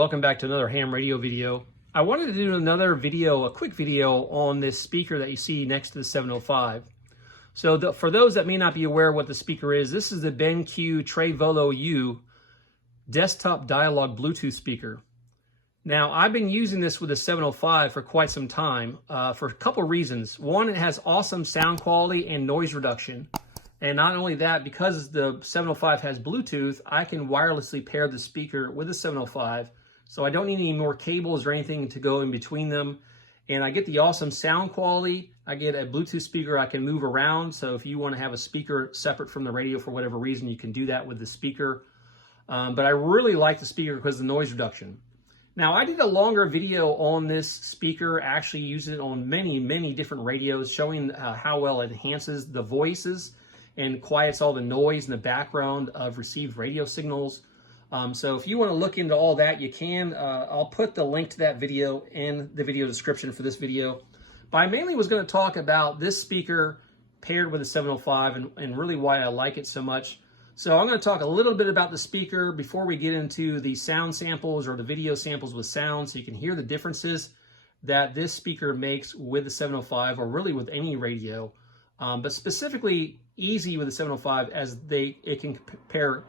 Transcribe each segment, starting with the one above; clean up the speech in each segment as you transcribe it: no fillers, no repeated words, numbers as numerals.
welcome back to another ham radio video. I wanted to do another video, a quick video on this speaker that you see next to the 705. So for those that may not be aware what the speaker is, this is the BenQ TreVolo U desktop dialogue Bluetooth speaker. Now, I've been using this with the 705 for quite some time for a couple reasons. One, it has awesome sound quality and noise reduction. And not only that, because the 705 has Bluetooth, I can wirelessly pair the speaker with the 705. So I don't need any more cables or anything to go in between them. And I get the awesome sound quality. I get a Bluetooth speaker I can move around. So if you want to have a speaker separate from the radio for whatever reason, you can do that with the speaker. But I really like the speaker because of the noise reduction. Now, I did a longer video on this speaker, actually using it on many different radios, showing how well it enhances the voices and quiets all the noise in the background of received radio signals. So if you want to look into all that, you can. I'll put the link to that video in the video description for this video. But I mainly was going to talk about this speaker paired with the 705 and really why I like it so much. So I'm going to talk a little bit about the speaker before we get into the sound samples or the video samples with sound, so you can hear the differences that this speaker makes with the 705 or really with any radio. But specifically easy with the 705 as it can pair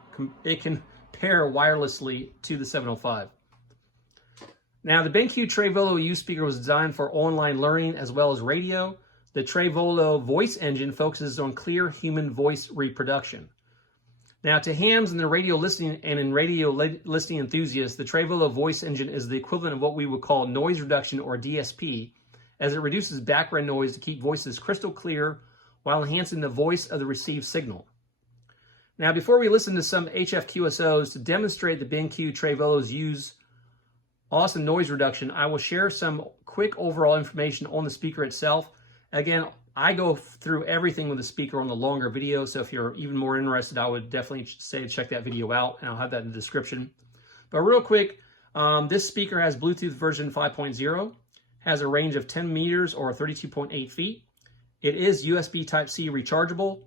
wirelessly to the 705. Now, the BenQ TreVolo U speaker was designed for online learning as well as radio. The TreVolo voice engine focuses on clear human voice reproduction. Now, to hams and the radio listening listening enthusiasts, the TreVolo voice engine is the equivalent of what we would call noise reduction or DSP, as it reduces background noise to keep voices crystal clear while enhancing the voice of the received signal. Now, before we listen to some HF QSOs to demonstrate the BenQ TreVolo's U's awesome noise reduction, I will share some quick overall information on the speaker itself. Again, I go through everything with the speaker on the longer video, so if you're even more interested, I would definitely say check that video out, and I'll have that in the description. But real quick, this speaker has Bluetooth version 5.0, has a range of 10 meters or 32.8 feet. It is USB Type-C rechargeable.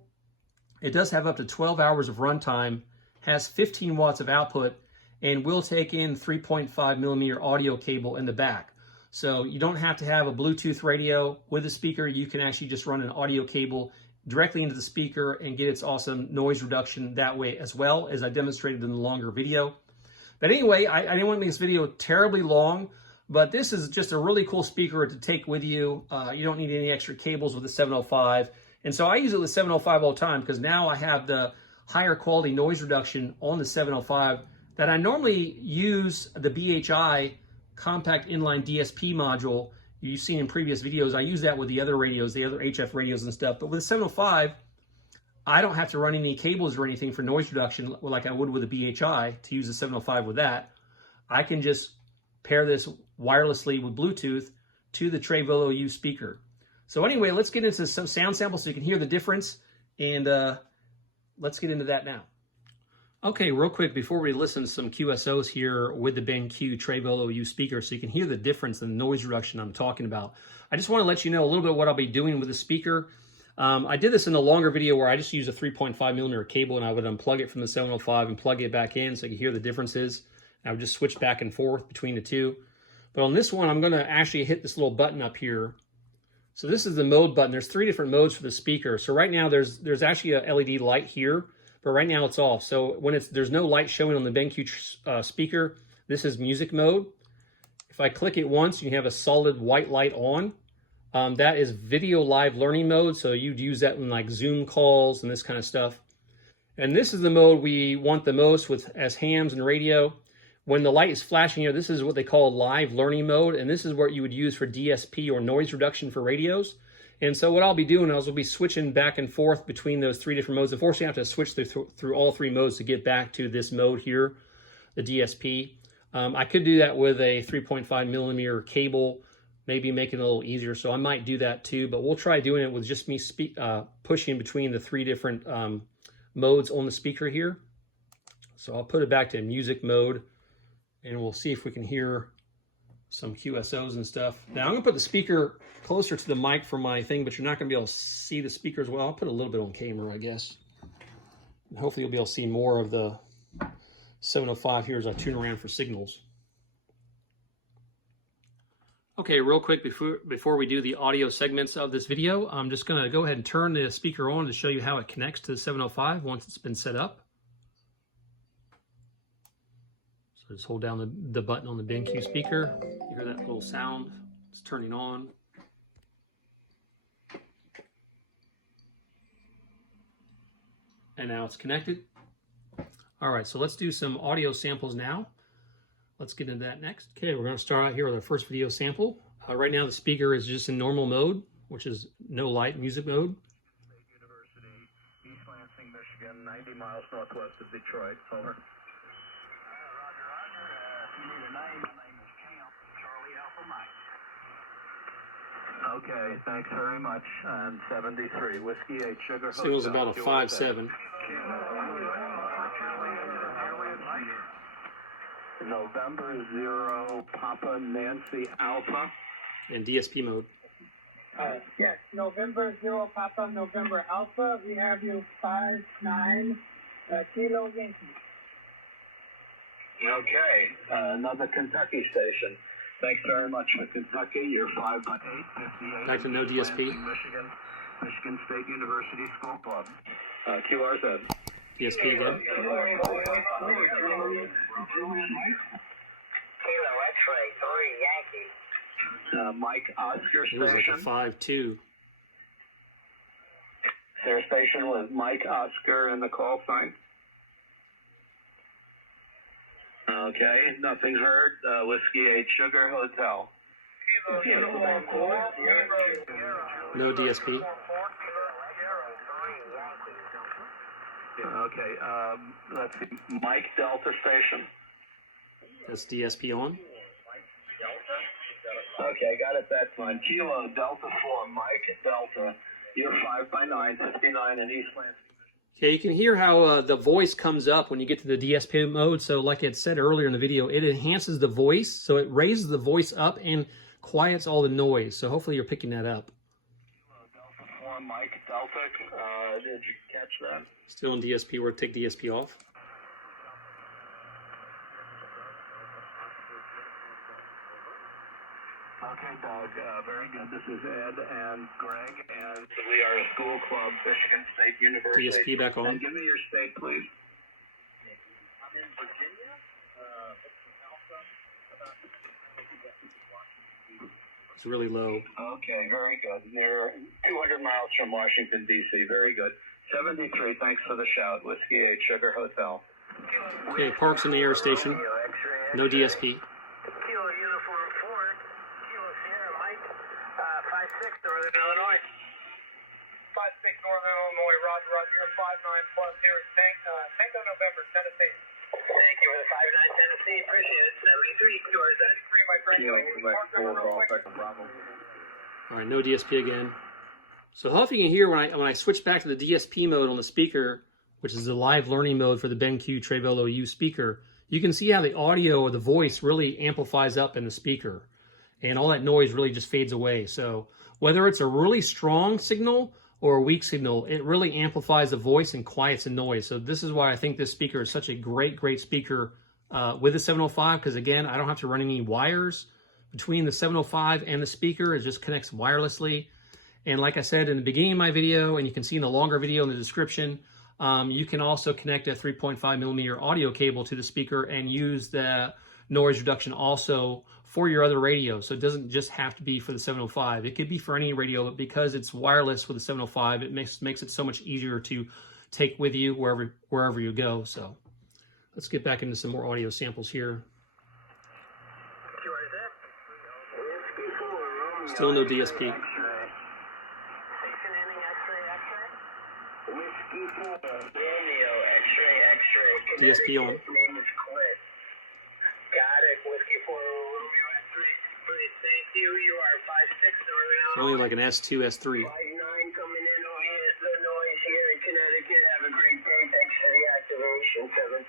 It does have up to 12 hours of runtime, has 15 watts of output, and will take in 3.5 millimeter audio cable in the back. So you don't have to have a Bluetooth radio with the speaker. You can actually just run an audio cable directly into the speaker and get its awesome noise reduction that way as well, as I demonstrated in the longer video. But anyway, I didn't want to make this video terribly long, but this is just a really cool speaker to take with you. You don't need any extra cables with the 705. And so I use it with the 705 all the time because now I have the higher quality noise reduction on the 705 that I normally use the BHI compact inline DSP module you've seen in previous videos. I use that with the other radios, the other HF radios and stuff. But with the 705, I don't have to run any cables or anything for noise reduction like I would with a BHI to use the 705 with that. I can just pair this wirelessly with Bluetooth to the TreVolo U speaker. So anyway, let's get into some sound samples so you can hear the difference, and let's get into that now. Okay, real quick, before we listen to some QSOs here with the BenQ TreVolo U speaker so you can hear the difference in the noise reduction I'm talking about, I just want to let you know a little bit what I'll be doing with the speaker. I did this in the longer video where I just used a 3.5 millimeter cable, and I would unplug it from the 705 and plug it back in so you can hear the differences. I would just switch back and forth between the two. But on this one, I'm going to actually hit this little button up here. So this is the mode button. There's 3 different modes for the speaker. So right now there's actually a LED light here, but right now it's off. So when there's no light showing on the BenQ speaker, this is music mode. If I click it once, you have a solid white light on. That is video live learning mode. So you'd use that in like Zoom calls and this kind of stuff. And this is the mode we want the most as hams and radio. When the light is flashing here, this is what they call live learning mode, and this is what you would use for DSP or noise reduction for radios. And so what I'll be doing is I'll be switching back and forth between those 3 different modes. Unfortunately, I have to switch through all 3 modes to get back to this mode here, the DSP. I could do that with a 3.5 millimeter cable, maybe make it a little easier, so I might do that too, but we'll try doing it with just me pushing between the 3 different modes on the speaker here. So I'll put it back to music mode, and we'll see if we can hear some QSOs and stuff. Now I'm gonna put the speaker closer to the mic for my thing, but you're not gonna be able to see the speaker as well. I'll put a little bit on camera, I guess. And hopefully you'll be able to see more of the 705 here as I tune around for signals. Okay, real quick before we do the audio segments of this video, I'm just going to go ahead and turn the speaker on to show you how it connects to the 705 once it's been set up. So just hold down the button on the BenQ speaker. You hear that little sound? It's turning on. And now it's connected. All right, so let's do some audio samples now. Let's get into that next. Okay, we're going to start out here with our first video sample. Right now the speaker is just in normal mode, which is no light music mode. State University, East Lansing, Michigan, 90 miles northwest of Detroit. Over. Roger, roger. If you need a name, my name is Camp, Charlie Alpha Mike. Okay, thanks very much. I'm 73, Whiskey 8 Sugar Hotel. Signal's about a 5.7. November 0, Papa Nancy Alpha. And DSP mode. Yes, November 0, Papa November Alpha. We have you 5-9 Kilo Yankee. Okay, another Kentucky station. Thanks very much for Kentucky. You're 5 by 8, 58. Back to no DSP. Michigan, Michigan State University School Club. QRZ. DSP again. Kilo X-ray, 3 Yankee. Mike Oscar It was like station. a 5.2. Is there a station with Mike Oscar in the call sign? Okay, nothing heard. Whiskey 8 Sugar Hotel. No DSP. Okay, let's see. Mike Delta station. That's DSP on. Okay, got it. That's fine. Kilo Delta 4, Mike Delta. You're 5 by 9, 59 in East Lansing. Okay, you can hear how the voice comes up when you get to the DSP mode. So like I said earlier in the video, it enhances the voice. So it raises the voice up and quiets all the noise. So hopefully you're picking that up. Delta 4, Mike Delta. Did you catch that? Still in DSP, we'll take DSP off. Okay, Doug, very good. This is Ed and Greg, and we are a school club, Michigan State University. DSP back on. And give me your state, please. I'm in Virginia. It's really low. Okay, very good. Near 200 miles from Washington, D.C. Very good. 73, thanks for the shout. Whiskey 8 Sugar Hotel. Okay, Parks in the Air Station. No DSP. Kilo Uniform 4, Kilo Sierra Mike, 5-6 Northern Illinois. 5-6 Northern Illinois, roger, roger. You're 5-9 plus here. Tango November, Tennessee. Thank you for the 5-9 Tennessee. Appreciate it. 73 QRZ. 3, my friend. All right, no DSP again. So hopefully you can hear when I switch back to the DSP mode on the speaker, which is the live learning mode for the BenQ TreVolo U speaker, you can see how the audio or the voice really amplifies up in the speaker. And all that noise really just fades away. So whether it's a really strong signal or a weak signal, it really amplifies the voice and quiets the noise. So this is why I think this speaker is such a great speaker with the 705, because again, I don't have to run any wires between the 705 and the speaker. It just connects wirelessly. And like I said in the beginning of my video, and you can see in the longer video in the description, you can also connect a 3.5 millimeter audio cable to the speaker and use the noise reduction also for your other radio. So it doesn't just have to be for the 705. It could be for any radio, but because it's wireless with the 705, it makes it so much easier to take with you wherever you go. So let's get back into some more audio samples here. Still no DSP. DSP on. Got it. Whiskey 4 Romeo at 3. Thank you. You are 5-6 Northern It's only like an S2, S3. 5-9 coming in. Oh, yes, the noise here in Connecticut. Have a great day. Thanks for the activation. 7-3.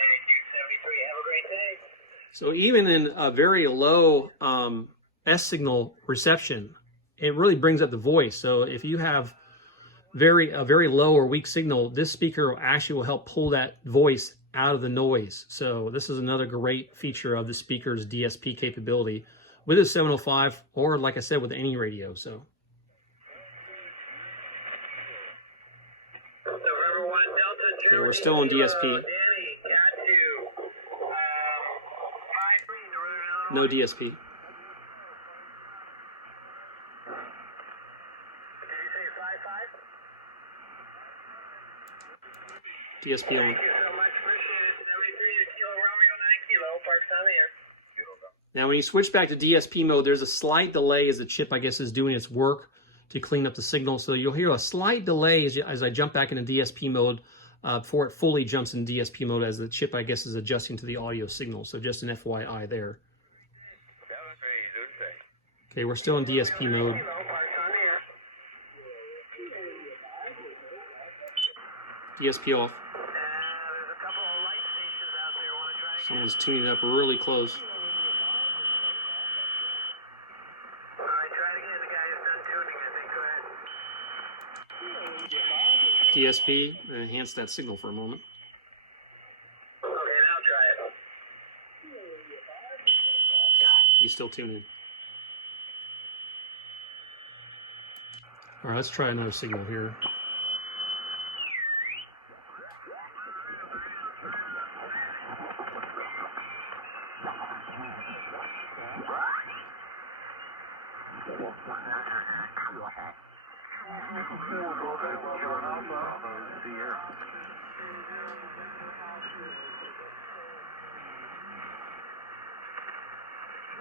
Thank you, 73. Have a great day. So even in a very low S signal reception, it really brings up the voice. So if you have a very low or weak signal, this speaker actually will help pull that voice out of the noise. So this is another great feature of the speaker's DSP capability. with a 705, or like I said, with any radio. So November 1 Delta okay, Germany, we're still on DSP. Danny, got you. 5-3, No DSP. Did you say 5-5? DSP on. Thank you so much, appreciate it. 73 Kilo Romeo 9 Kilo, parks on the air. Now, when you switch back to DSP mode, there's a slight delay as the chip, I guess, is doing its work to clean up the signal. So you'll hear a slight delay as I jump back into DSP mode before it fully jumps in DSP mode, as the chip, I guess, is adjusting to the audio signal. So just an FYI there. Okay, we're still in DSP mode. DSP off. Someone's tuning up really close. DSP, enhance that signal for a moment. Okay, now try it. He's still tuning. All right, let's try another signal here.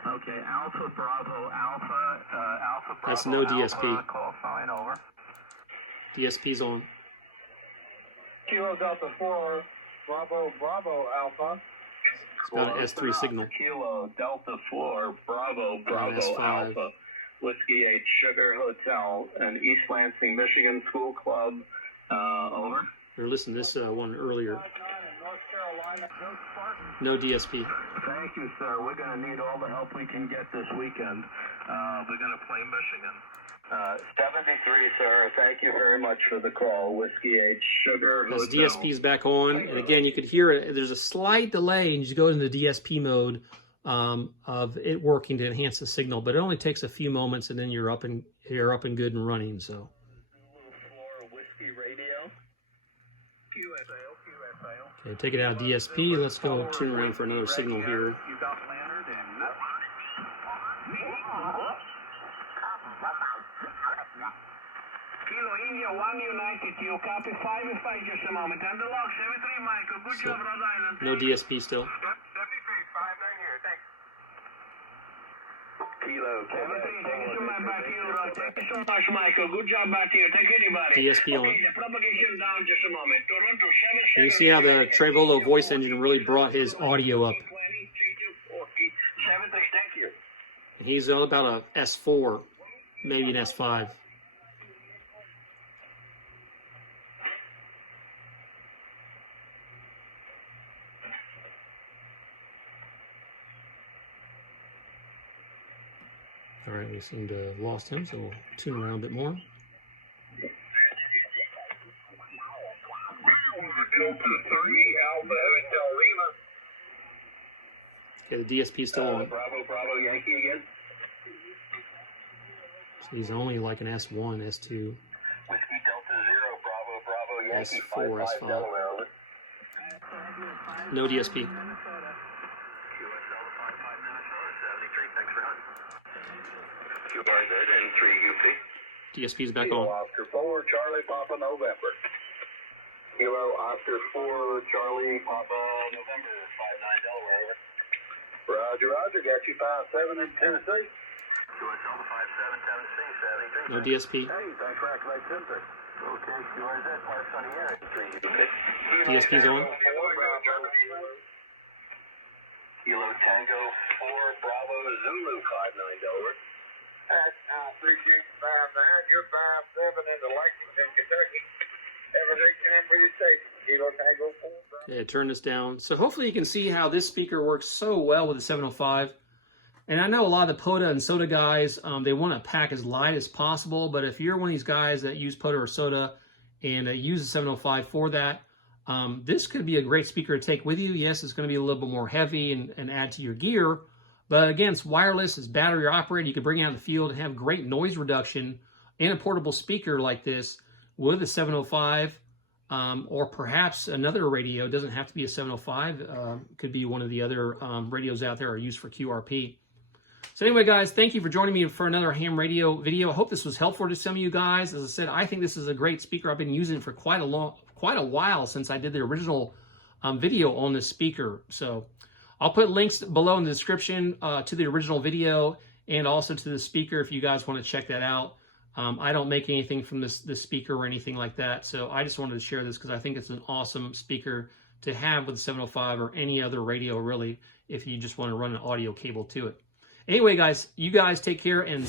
Okay, Alpha Bravo Alpha, Alpha Bravo. That's no DSP. Alpha, call sign over. DSP's on. Kilo Delta 4, Bravo Bravo Alpha. It's about an S3 signal. Kilo Delta 4, Bravo Bravo S5. Alpha. Whiskey 8 Sugar Hotel in East Lansing, Michigan School Club. Over. Or listen to this one earlier. North Carolina, Joe Spartan. No DSP. Thank you, sir. We're going to need all the help we can get this weekend. We're going to play Michigan. 73, sir. Thank you very much for the call. Whiskey 8 Sugar This Hotel. DSP's back on, and again, you could hear it. There's a slight delay, and you go into the DSP mode of it working to enhance the signal, but it only takes a few moments, and then you're up and good and running. So. Whiskey Radio. QSL. Okay, take it out of DSP. Let's go tune around for another signal here. You got Leonard and Kilo India 1 United, you copy 5-5 just a moment. And the log 73 Michael, good job, Rhode Island. No DSP still. Yep, 73, 5 right here, thanks. Kilo, 73, thank you so much, back to you, Rod. Thank you so much, Michael. Good job back to you. Thank you, anybody. DSP on. Okay, the propagation down just a moment. Toronto 7. And you see how the TreVolo voice engine really brought his audio up. 20, 73, thank you. And he's all about a S4, maybe an S5. All right, we seem to have lost him, so we'll tune around a bit more. Delta 3, Alpha Hotel Lima. Okay, the DSP is still on. Bravo, Yankee again. So he's only like an S1, S2, Whiskey Delta 0, Bravo, Yankee. S4, 5-5 S5. Delaware, over. No DSP. QSL 5-5 Minnesota, 73, thanks for hunting. QRZ and 3 UP. DSP's back Kilo on. Oscar 4, Charlie Papa November. Kilo Oscar 4, Charlie Papa November, 5-9 Delaware, over. Roger, got you 5-7 in Tennessee. QSL 5-7 Tennessee, 73. No DSP. Hey, thanks for acting like center. Okay, QRZ, parks on the air at 3 UP. DSP's on. Kilo Tango 4, Bravo Zulu, 5-9 Delaware. Appreciate you 5-9. You're 5-7 into Lexington, Kentucky. Everything coming for your station. Kilo Tango 4. Yeah, turn this down. So hopefully you can see how this speaker works so well with the 705. And I know a lot of the POTA and SOTA guys, they want to pack as light as possible. But if you're one of these guys that use POTA or SOTA and use the 705 for that, this could be a great speaker to take with you. Yes, it's going to be a little bit more heavy and add to your gear. But again, it's wireless, it's battery operated. You can bring it out in the field and have great noise reduction in a portable speaker like this with a 705 or perhaps another radio. It doesn't have to be a 705. Could be one of the other radios out there are used for QRP. So anyway, guys, thank you for joining me for another ham radio video. I hope this was helpful to some of you guys. As I said, I think this is a great speaker. I've been using it for quite a while since I did the original video on this speaker. So I'll put links below in the description to the original video and also to the speaker if you guys want to check that out. I don't make anything from this speaker or anything like that, so I just wanted to share this because I think it's an awesome speaker to have with the 705 or any other radio, really, if you just want to run an audio cable to it. Anyway, guys, you guys take care and